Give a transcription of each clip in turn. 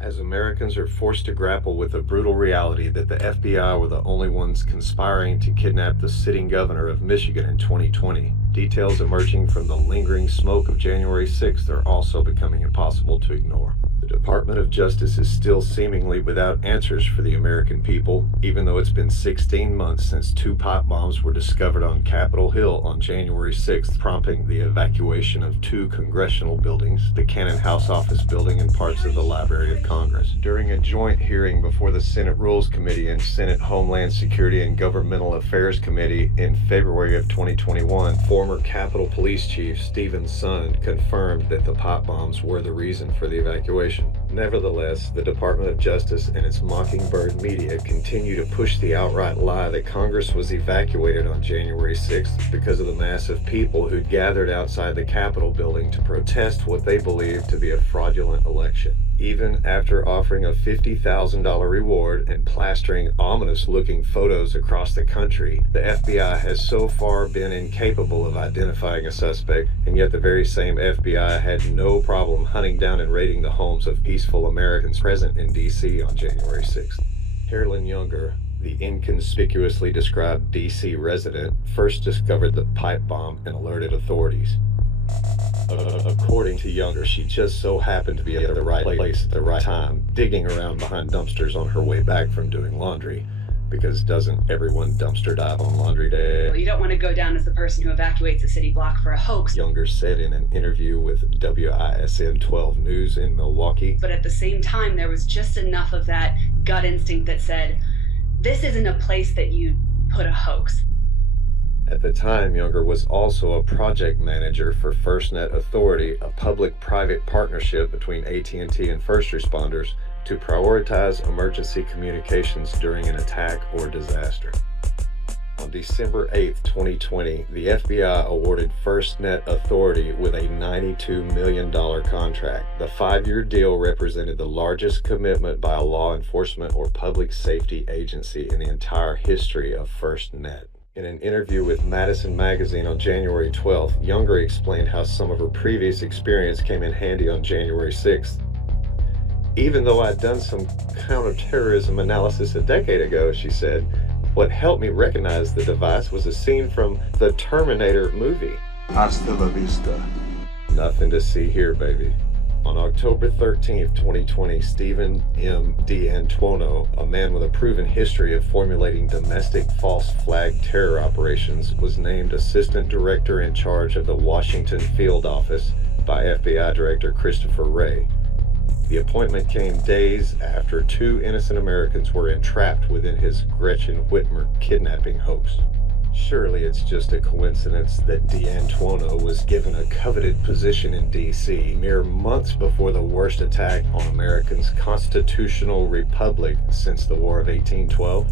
As Americans are forced to grapple with the brutal reality that the FBI were the only ones conspiring to kidnap the sitting governor of Michigan in 2020, details emerging from the lingering smoke of January 6th are also becoming impossible to ignore. The Department of Justice is still seemingly without answers for the American people, even though it's been 16 months since 2 pipe bombs were discovered on Capitol Hill on January 6th, prompting the evacuation of 2 congressional buildings, the Cannon House Office Building and parts of the Library of Congress. During a joint hearing before the Senate Rules Committee and Senate Homeland Security and Governmental Affairs Committee in February of 2021, former Capitol Police Chief Stephen Sund confirmed that the pipe bombs were the reason for the evacuation. Nevertheless, the Department of Justice and its Mockingbird media continue to push the outright lie that Congress was evacuated on January 6th because of the mass of people who'd gathered outside the Capitol building to protest what they believed to be a fraudulent election. Even after offering a $50,000 reward and plastering ominous-looking photos across the country, the FBI has so far been incapable of identifying a suspect, and yet the very same FBI had no problem hunting down and raiding the homes of peaceful Americans present in D.C. on January 6th. Carolyn Younger, the inconspicuously described D.C. resident, first discovered the pipe bomb and alerted authorities. According to Younger, she just so happened to be at the right place at the right time, digging around behind dumpsters on her way back from doing laundry, because doesn't everyone dumpster dive on laundry day? You don't want to go down as the person who evacuates a city block for a hoax. Younger said in an interview with WISN 12 News in Milwaukee. But at the same time, there was just enough of that gut instinct that said, this isn't a place that you put a hoax. At the time, Younger was also a project manager for FirstNet Authority, a public-private partnership between AT&T and first responders to prioritize emergency communications during an attack or disaster. On December 8, 2020, the FBI awarded FirstNet Authority with a $92 million contract. The 5-year deal represented the largest commitment by a law enforcement or public safety agency in the entire history of FirstNet. In an interview with Madison Magazine on January 12th, Younger explained how some of her previous experience came in handy on January 6th. Even though I'd done some counterterrorism analysis a decade ago, she said, what helped me recognize the device was a scene from the Terminator movie. Hasta la vista. Nothing to see here, baby. On October 13th, 2020, Stephen M. D'Antuono, a man with a proven history of formulating domestic false flag terror operations, was named Assistant Director in charge of the Washington Field Office by FBI Director Christopher Wray. The appointment came days after 2 innocent Americans were entrapped within his Gretchen Whitmer kidnapping hoax. Surely it's just a coincidence that D'Antuono was given a coveted position in D.C. mere months before the worst attack on America's constitutional republic since the War of 1812?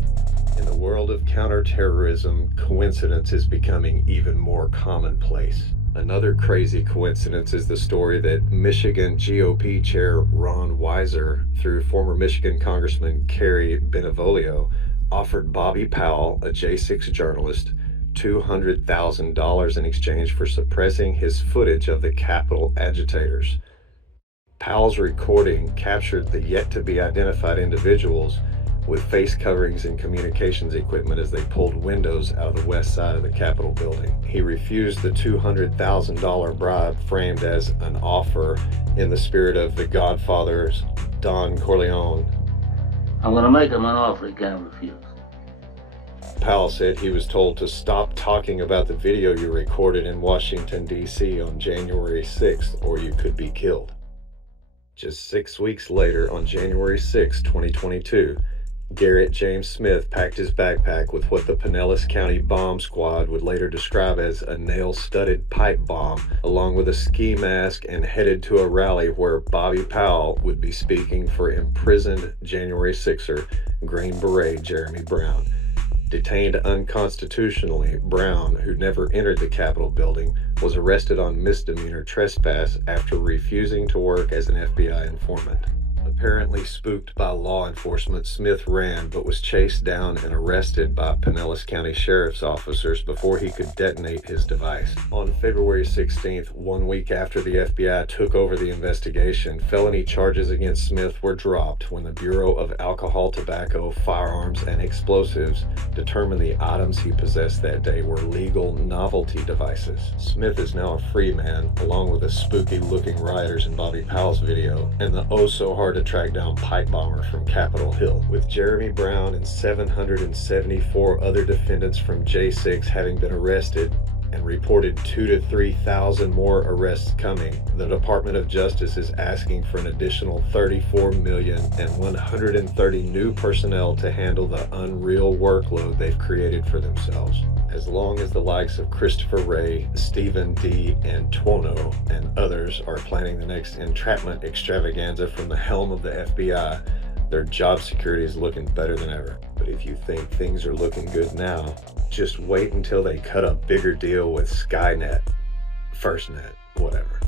In the world of counterterrorism, coincidence is becoming even more commonplace. Another crazy coincidence is the story that Michigan GOP Chair Ron Weiser, through former Michigan Congressman Kerry Bentivolio, offered Bobby Powell, a J6 journalist, $200,000 in exchange for suppressing his footage of the Capitol agitators. Powell's recording captured the yet-to-be-identified individuals with face coverings and communications equipment as they pulled windows out of the west side of the Capitol building. He refused the $200,000 bribe framed as an offer in the spirit of The Godfather's Don Corleone. I'm going to make him an offer he can't refuse. Powell said he was told to stop talking about the video you recorded in Washington, D.C. on January 6th, or you could be killed. Just 6 weeks later, on January 6, 2022, Garrett James Smith packed his backpack with what the Pinellas County Bomb Squad would later describe as a nail-studded pipe bomb, along with a ski mask, and headed to a rally where Bobby Powell would be speaking for imprisoned January 6er Green Beret Jeremy Brown. Detained unconstitutionally, Brown, who never entered the Capitol building, was arrested on misdemeanor trespass after refusing to work as an FBI informant. Apparently spooked by law enforcement, Smith ran but was chased down and arrested by Pinellas County Sheriff's officers before he could detonate his device. On February 16th, 1 week after the FBI took over the investigation, felony charges against Smith were dropped when the Bureau of Alcohol, Tobacco, Firearms, and Explosives determined the items he possessed that day were legal novelty devices. Smith is now a free man, along with the spooky-looking rioters in Bobby Powell's video and the oh-so-hard-to-track down pipe bomber from Capitol Hill. With Jeremy Brown and 774 other defendants from J6 having been arrested, and reported 2,000 to 3,000 more arrests coming, the Department of Justice is asking for an additional $34 million and 130 new personnel to handle the unreal workload they've created for themselves. As long as the likes of Christopher Wray, Stephen D. Antuono, and others are planning the next entrapment extravaganza from the helm of the FBI, their job security is looking better than ever. But if you think things are looking good now, just wait until they cut a bigger deal with Skynet, FirstNet, whatever.